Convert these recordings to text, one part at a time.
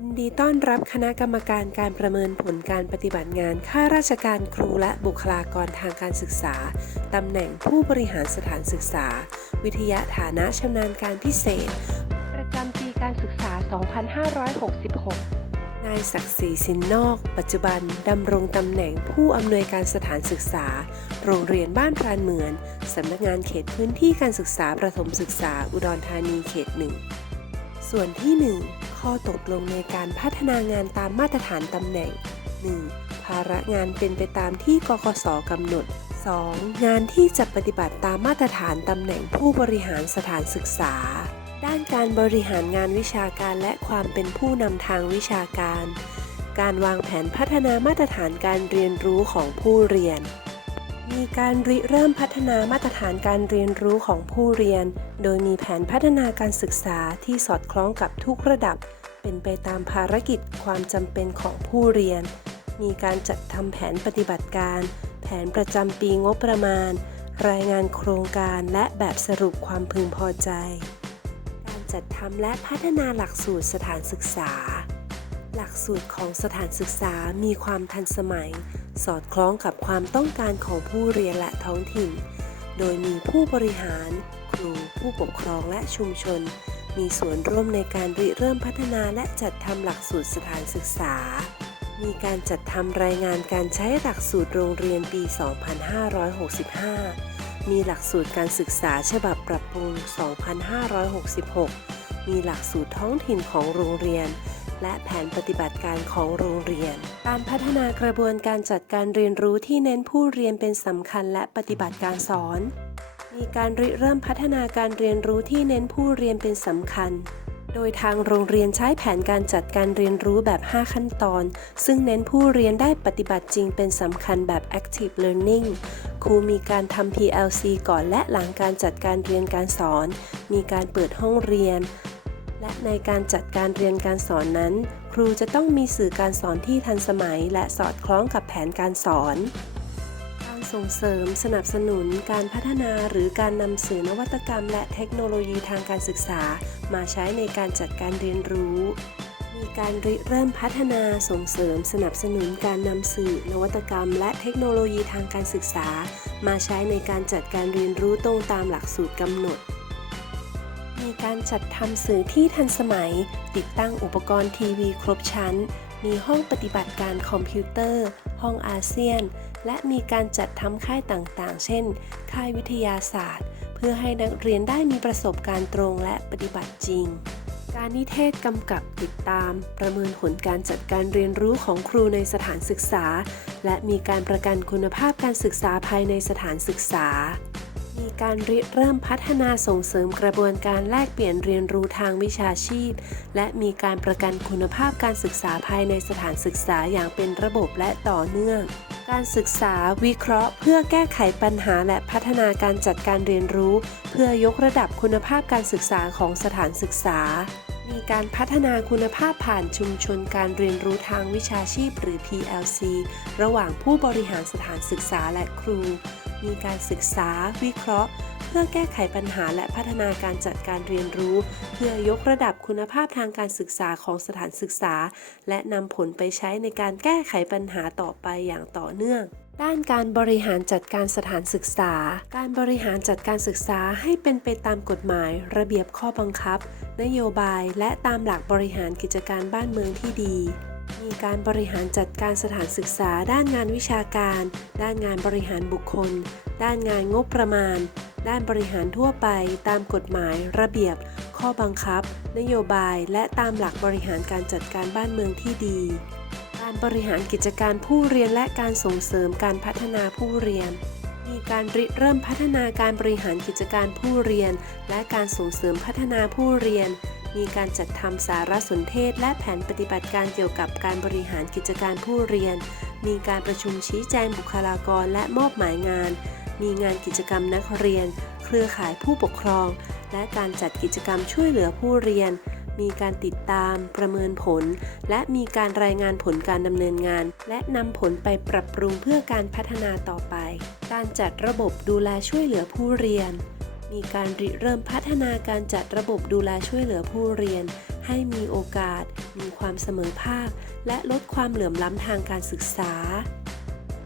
ยินดีต้อนรับคณะกรรมการการประเมินผลการปฏิบัติงานข้าราชการครูและบุคลากรทางการศึกษา ตำแหน่งผู้บริหารสถานศึกษา วิทยาฐานะชำนาญการพิเศษ ประจำปีการศึกษา 2566 นายศักดิ์ศรีสินนอก ปัจจุบันดำรงตำแหน่งผู้อำนวยการสถานศึกษา โรงเรียนบ้านพรานเหมือน สำนักงานเขตพื้นที่การศึกษาประถมศึกษาอุดรธานีเขตหนึ่ง ส่วนที่ 1 ข้อตกลงในการพัฒนางานตามมาตรฐานตำแหน่ง 1. ภาระงานเป็นไปตามที่กกสกำหนด 2. งานที่จะปฏิบัติตามมาตรฐานตำแหน่งผู้บริหารสถานศึกษา ด้านการบริหารงานวิชาการและความเป็นผู้นำทางวิชาการ การวางแผนพัฒนามาตรฐานการเรียนรู้ของผู้เรียน มีการริเริ่มพัฒนามาตรฐานการเรียนรู้ของผู้เรียน โดยมีแผนพัฒนาการศึกษาที่สอดคล้องกับทุกระดับ เป็นไปตามภารกิจความจำเป็นของผู้เรียน มีการจัดทำแผนปฏิบัติการ แผนประจำปีงบประมาณ รายงานโครงการและแบบสรุปความพึงพอใจ การจัดทำและพัฒนาหลักสูตรสถานศึกษา หลักสูตรของสถานศึกษามีความทันสมัย สอดคล้องกับความต้องการของผู้เรียนและท้องถิ่น โดยมีผู้บริหาร ครู ผู้ปกครองและชุมชน มีส่วนร่วมในการริเริ่มพัฒนาและจัดทำหลักสูตรสถานศึกษา มีการจัดทำรายงานการใช้หลักสูตรโรงเรียนปี 2565 มีหลักสูตรการศึกษาฉบับปรับปรุง 2566 มีหลักสูตรท้องถิ่นของโรงเรียน และแผนปฏิบัติการของโรงเรียน การพัฒนากระบวนการจัดการเรียนรู้ที่เน้นผู้เรียนเป็นสำคัญและปฏิบัติการสอน มีการริเริ่มพัฒนาการเรียนรู้ที่เน้นผู้เรียนเป็นสำคัญ โดยทางโรงเรียนใช้แผนการจัดการเรียนรู้แบบ 5 ขั้นตอน ซึ่งเน้นผู้เรียนได้ปฏิบัติจริงเป็นสำคัญแบบ active learning ครูมีการทำ PLC ก่อนและหลังการจัดการเรียนการสอน มีการเปิดห้องเรียน และในการจัดการเรียนการสอนนั้น ครูจะต้องมีสื่อการสอนที่ทันสมัย และสอดคล้องกับแผนการสอน การส่งเสริมสนับสนุนการพัฒนาหรือการนำสื่อนวัตกรรม และเทคโนโลยีทางการศึกษา มาใช้ในการจัดการเรียนรู้ มีการริเริ่มพัฒนาส่งเสริมสนับสนุนการนำสื่อนวัตกรรม และเทคโนโลยีทางการศึกษา มาใช้ในการจัดการเรียนรู้ตรงตามหลักสูตรกำหนด มีการจัดทำสื่อที่ทันสมัย ติดตั้งอุปกรณ์ทีวีครบชั้น มีห้องปฏิบัติการคอมพิวเตอร์ ห้องอาเซียน และมีการจัดทำค่ายต่างๆ เช่น ค่ายวิทยาศาสตร์ เพื่อให้นักเรียนได้มีประสบการณ์ตรงและปฏิบัติจริง การนิเทศกำกับติดตาม ประเมินผลการจัดการเรียนรู้ของครูในสถานศึกษา และมีการประกันคุณภาพการศึกษาภายในสถานศึกษา มีการริเริ่มพัฒนาส่งเสริมกระบวนการแลกเปลี่ยนเรียนรู้ทางวิชาชีพ และมีการประกันคุณภาพการศึกษาภายในสถานศึกษาอย่างเป็นระบบและต่อเนื่อง การศึกษาวิเคราะห์ เพื่อแก้ไขปัญหาและพัฒนาการจัดการเรียนรู้ เพื่อยกระดับคุณภาพการศึกษาของสถานศึกษา มีการพัฒนาคุณภาพผ่านชุมชนการเรียนรู้ทางวิชาชีพ หรือ PLC ระหว่างผู้บริหารสถานศึกษาและครู มีการศึกษา วิเคราะห์ เพื่อแก้ไขปัญหาและพัฒนาการจัดการเรียนรู้ เพื่อยกระดับคุณภาพทางการศึกษาของสถานศึกษา และนำผลไปใช้ในการแก้ไขปัญหาต่อไปอย่างต่อเนื่องด้านการบริหารจัดการสถานศึกษา การบริหารจัดการศึกษาให้เป็นไปตามกฎหมาย ระเบียบข้อบังคับ นโยบาย และตามหลักบริหารกิจการบ้านเมืองที่ดี มีการบริหารจัดการสถานศึกษา ด้านงานวิชาการ ด้านงานบริหารบุคคล ด้านงานงบประมาณ ด้านบริหารทั่วไป ตามกฎหมาย ระเบียบ ข้อบังคับ นโยบาย และตามหลักบริหารการจัดการบ้านเมืองที่ดี การบริหารกิจการผู้เรียนและการส่งเสริมการพัฒนาผู้เรียน มีการริเริ่มพัฒนาการบริหารกิจการผู้เรียน และการส่งเสริมพัฒนาผู้เรียน มีการจัดทำสารสนเทศ และแผนปฏิบัติการเกี่ยวกับการบริหารกิจการผู้เรียน มีการประชุมชี้แจงบุคลากรและมอบหมายงาน มีงานกิจกรรมนักเรียน เครือข่ายผู้ปกครอง และการจัดกิจกรรมช่วยเหลือผู้เรียน มีการติดตาม ประเมินผล และมีการรายงานผลการดำเนินงาน และนำผลไปปรับปรุงเพื่อการพัฒนาต่อไป การจัดระบบดูแลช่วยเหลือผู้เรียน มีการริเริ่มพัฒนาการจัดระบบดูแลช่วยเหลือผู้เรียน ให้มีโอกาส มีความเสมอภาค และลดความเหลื่อมล้ำทางการศึกษา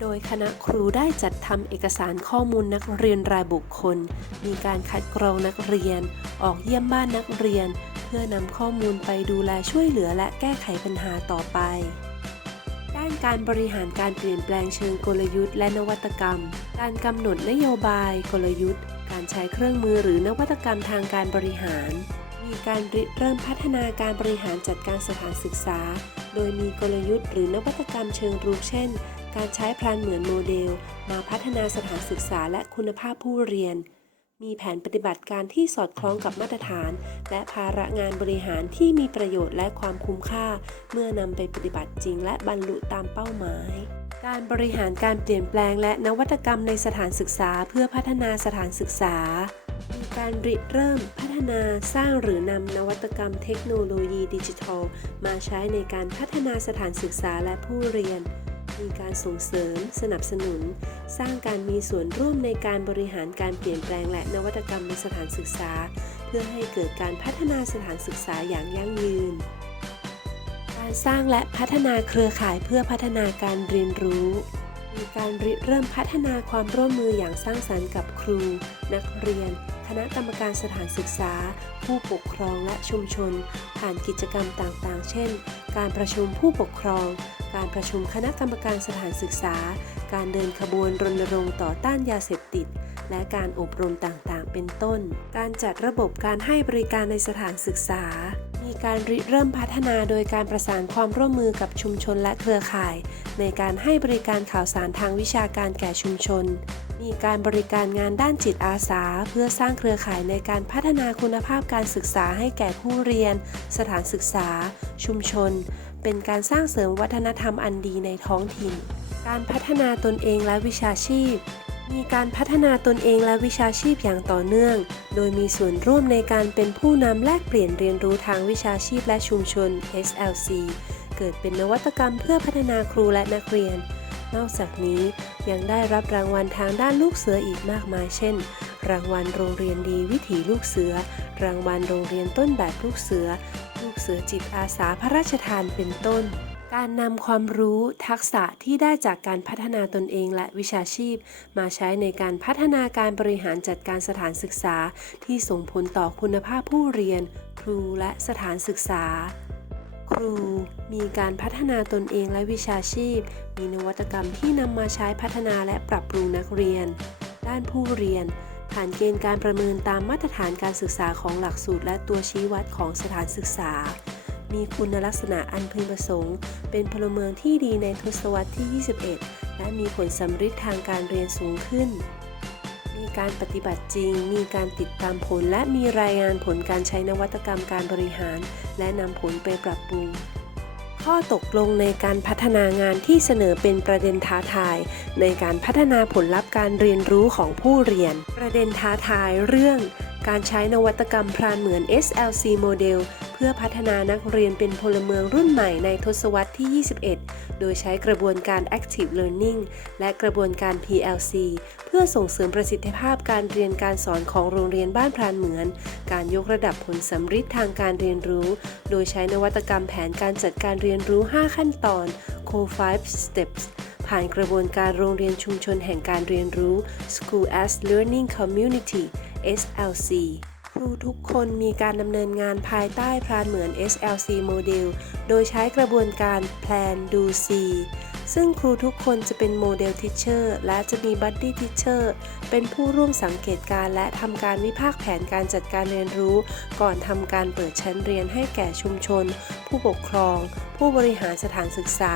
โดยคณะครูได้จัดทำเอกสารข้อมูลนักเรียนรายบุคคล มีการคัดกรองนักเรียน ออกเยี่ยมบ้านนักเรียน เพื่อนำข้อมูลไปดูแลช่วยเหลือและแก้ไขปัญหาต่อไป ด้านการบริหารการเปลี่ยนแปลงเชิงกลยุทธ์และนวัตกรรม การกำหนดนโยบายกลยุทธ์ การใช้เครื่องมือหรือนวัตกรรมทางการบริหาร มีการริเริ่มพัฒนาการบริหารจัดการสถานศึกษา โดยมีกลยุทธ์หรือนวัตกรรมเชิงรุกเช่น การใช้พลานเหมือนโมเดล มาพัฒนาสถานศึกษาและคุณภาพผู้เรียน มีแผนปฏิบัติการที่สอดคล้องกับมาตรฐาน และภาระงานบริหารที่มีประโยชน์และความคุ้มค่า เมื่อนำไปปฏิบัติจริงและบรรลุตามเป้าหมาย การบริหารการเปลี่ยนแปลงและนวัตกรรมในสถานศึกษาเพื่อพัฒนาสถานศึกษามีการริเริ่มพัฒนาสร้างหรือนำนวัตกรรมเทคโนโลยีดิจิทัล มาใช้ในการพัฒนาสถานศึกษาและผู้เรียน มีการส่งเสริม สนับสนุน สร้างการมีส่วนร่วมในการบริหารการเปลี่ยนแปลงและนวัตกรรมในสถานศึกษา เพื่อให้เกิดการพัฒนาสถานศึกษาอย่างยั่งยืน การสร้างและพัฒนาเครือข่ายเพื่อพัฒนาการเรียนรู้ มีการริเริ่มพัฒนาความร่วมมืออย่างสร้างสรรค์กับครู นักเรียน คณะกรรมการสถานศึกษา ผู้ปกครองและชุมชน ผ่านกิจกรรมต่างๆ เช่น การประชุมผู้ปกครอง การประชุมคณะกรรมการสถานศึกษา การเดินขบวนรณรงค์ต่อต้านยาเสพติดและการอบรมต่างๆ เป็นต้น การจัดระบบการให้บริการในสถานศึกษา การริเริ่มพัฒนาโดยการประสานความร่วมมือกับชุมชนและเครือข่าย ในการให้บริการข่าวสารทางวิชาการแก่ชุมชน มีการบริการงานด้านจิตอาสา เพื่อสร้างเครือข่ายในการพัฒนาคุณภาพการศึกษาให้แก่ผู้เรียน สถานศึกษา ชุมชน เป็นการสร้างเสริมวัฒนธรรมอันดีในท้องถิ่น การพัฒนาตนเองและวิชาชีพ มีการพัฒนาตนเองและวิชาชีพอย่างต่อเนื่อง โดยมีส่วนร่วมในการเป็นผู้นำแลกเปลี่ยนเรียนรู้ทางวิชาชีพและชุมชน SLC เกิดเป็นนวัตกรรมเพื่อพัฒนาครูและนักเรียน นอกจากนี้ยังได้รับรางวัลทางด้านลูกเสืออีกมากมาย เช่น รางวัลโรงเรียนดีวิถีลูกเสือ รางวัลโรงเรียนต้นแบบลูกเสือ ลูกเสือจิตอาสาพระราชทานเป็นต้น การนำความรู้ทักษะที่ได้จากการพัฒนาตนเองและวิชาชีพ มาใช้ในการพัฒนาการบริหารจัดการสถานศึกษา ที่ส่งผลต่อคุณภาพผู้เรียน ครูและสถานศึกษา ครูมีการพัฒนาตนเองและวิชาชีพ มีนวัตกรรมที่นำมาใช้พัฒนาและปรับปรุงนักเรียน ด้านผู้เรียน ผ่านเกณฑ์การประเมินตามมาตรฐานการศึกษาของหลักสูตร และตัวชี้วัดของสถานศึกษา มีคุณลักษณะอันพึงประสงค์ เป็นพลเมืองที่ดีในทศวรรษที่ 21 และมีผลสำฤทธิ์ทางการเรียนสูงขึ้น มีการปฏิบัติจริง มีการติดตามผล และมีรายงานผลการใช้นวัตกรรมการบริหาร และนำผลไปปรับปรุงข้อตกลงในการพัฒนางานที่เสนอเป็นประเด็นท้าทาย ในการพัฒนาผลลัพธ์การเรียนรู้ของผู้เรียน ประเด็นท้าทายเรื่อง การใช้นวัตกรรมพรานเหมือน SLC โมเดล พื่อพัฒนานักเรียนเป็นพลเมืองรุ่นใหม่ในทศวรรษที่ 21 โดยใช้กระบวนการ Active Learning และกระบวนการ PLC เพื่อส่งเสริมประสิทธิภาพการเรียนการสอนของโรงเรียนบ้านพรานเหมือน การยกระดับผลสำฤทธิ์ทางการเรียนรู้ โดยใช้นวัตกรรมแผนการจัดการเรียนรู้ 5 ขั้นตอน (Co 5 Steps ผ่านกระบวนการโรงเรียนชุมชนแห่งการเรียนรู้ School as Learning Community SLC ครูทุกคนมีการดำเนินงานภายใต้พรานเหมือน SLC โมเดล โดยใช้กระบวนการ Plan Do See ซึ่งครูทุกคนจะเป็นโมเดลทิเชอร์และจะมีบัดดี้ทิเชอร์เป็นผู้ร่วมสังเกตการและทำการวิพากษ์แผนการจัดการเรียนรู้ ก่อนทำการเปิดชั้นเรียนให้แก่ชุมชน ผู้ปกครอง ผู้บริหารสถานศึกษา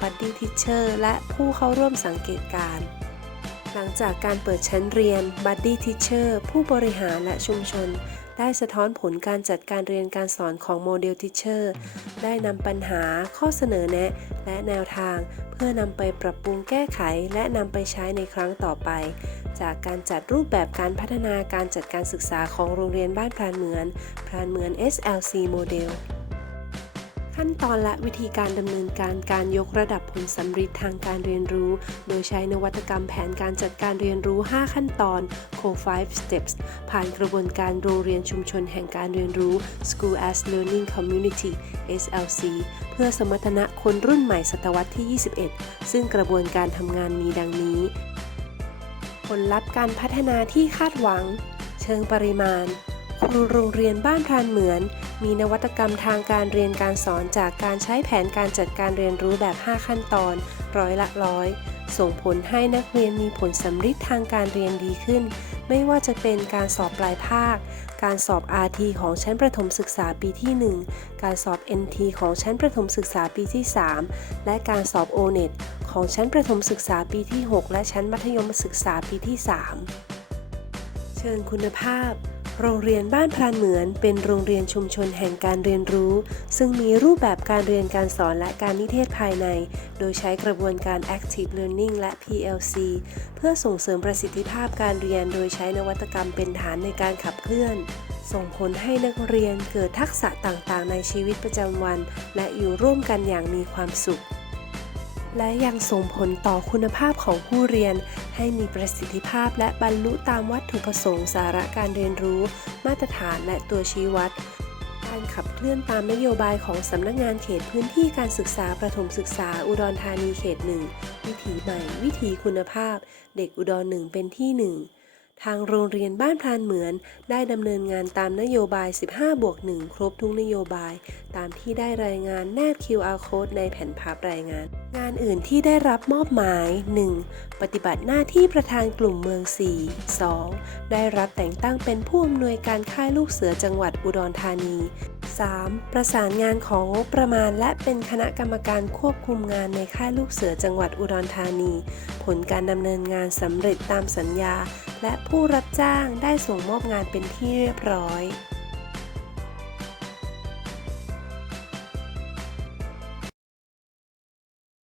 บัดดี้ทิเชอร์และผู้เข้าร่วมสังเกตการ์ หลังจากการเปิดชั้นเรียน Buddy Teacher ผู้บริหารและชุมชน ได้สะท้อนผลการจัดการเรียนการสอนของโมเดล Teacher ได้นำปัญหาข้อเสนอแนะ และแนวทาง เพื่อนำไปปรับปรุงแก้ไข และนำไปใช้ในครั้งต่อไป จากการจัดรูปแบบการพัฒนาการจัดการศึกษาของโรงเรียนบ้านพรานเหมือนพรานเหมือน SLC โมเดล ขั้นตอนและวิธีการดำเนินการการยกระดับผลสัมฤทธิ์ทางการเรียนรู้ โดยใช้นวัตกรรมแผนการจัดการเรียนรู้ 5 ขั้นตอน Co 5 Steps ผ่านกระบวนการโรงเรียนชุมชนแห่งการเรียนรู้ School as Learning Community SLC เพื่อสมรรถนะคนรุ่นใหม่ศตวรรษที่ 21 ซึ่งกระบวนการทำงานมีดังนี้ ผลลัพธ์การพัฒนาที่คาดหวัง เชิงปริมาณ ครูโรงเรียนบ้านพรานเหมือน มีนวัตกรรมทางการเรียนการสอนจากการใช้แผนการจัดการเรียนรู้แบบ 5 ขั้นตอน ร้อยละร้อย ส่งผลให้นักเรียนมีผลสำฤทธิ์ทางการเรียนดีขึ้น ไม่ว่าจะเป็นการสอบปลายภาค การสอบ RT ของชั้นประถมศึกษาปีที่ 1 การสอบ NT ของชั้นประถมศึกษาปีที่ 3 และการสอบ O-NET ของชั้นประถมศึกษาปีที่ 6 และชั้นมัธยมศึกษาปีที่ 3 เชิญคุณภาพ โรงเรียนบ้านพรานเหมือนเป็นโรงเรียนชุมชนแห่งการเรียนรู้ ซึ่งมีรูปแบบการเรียนการสอนและการนิเทศภายใน โดยใช้กระบวนการ Active Learning และ PLC เพื่อส่งเสริมประสิทธิภาพการเรียนโดยใช้นวัตกรรมเป็นฐานในการขับเคลื่อน ส่งผลให้นักเรียนเกิดทักษะต่างๆ ในชีวิตประจำวัน และอยู่ร่วมกันอย่างมีความสุข และยังส่งผลต่อคุณภาพของผู้เรียน ให้มีประสิทธิภาพและบรรลุตามวัตถุประสงค์สาระการเรียนรู้ มาตรฐานและตัวชี้วัด การขับเคลื่อนตามนโยบายของสำนักงานเขตพื้นที่การศึกษาประถมศึกษาอุดรธานีเขตหนึ่งวิถีใหม่ วิถีคุณภาพ เด็กอุดรหนึ่งเป็นที่หนึ่ง ทางโรงเรียนบ้านพรานเหมือนได้ดำเนินงานตามนโยบาย 15 บวก 1 ครบทุกนโยบาย ตามที่ได้รายงานแนบ QR code ในแผ่นพับรายงาน งานอื่นที่ได้รับมอบหมาย 1. ปฏิบัติหน้าที่ประธานกลุ่มเมือง 4 2. ได้รับแต่งตั้งเป็นผู้อำนวยการค่ายลูกเสือจังหวัดอุดรธานี 3. ประสานงานของงบประมาณ และเป็นคณะกรรมการควบคุมงานในค่ายลูกเสือจังหวัดอุดรธานี ผลการดำเนินงานสำเร็จตามสัญญา และผู้รับจ้างได้ส่งมอบงานเป็นที่เรียบร้อย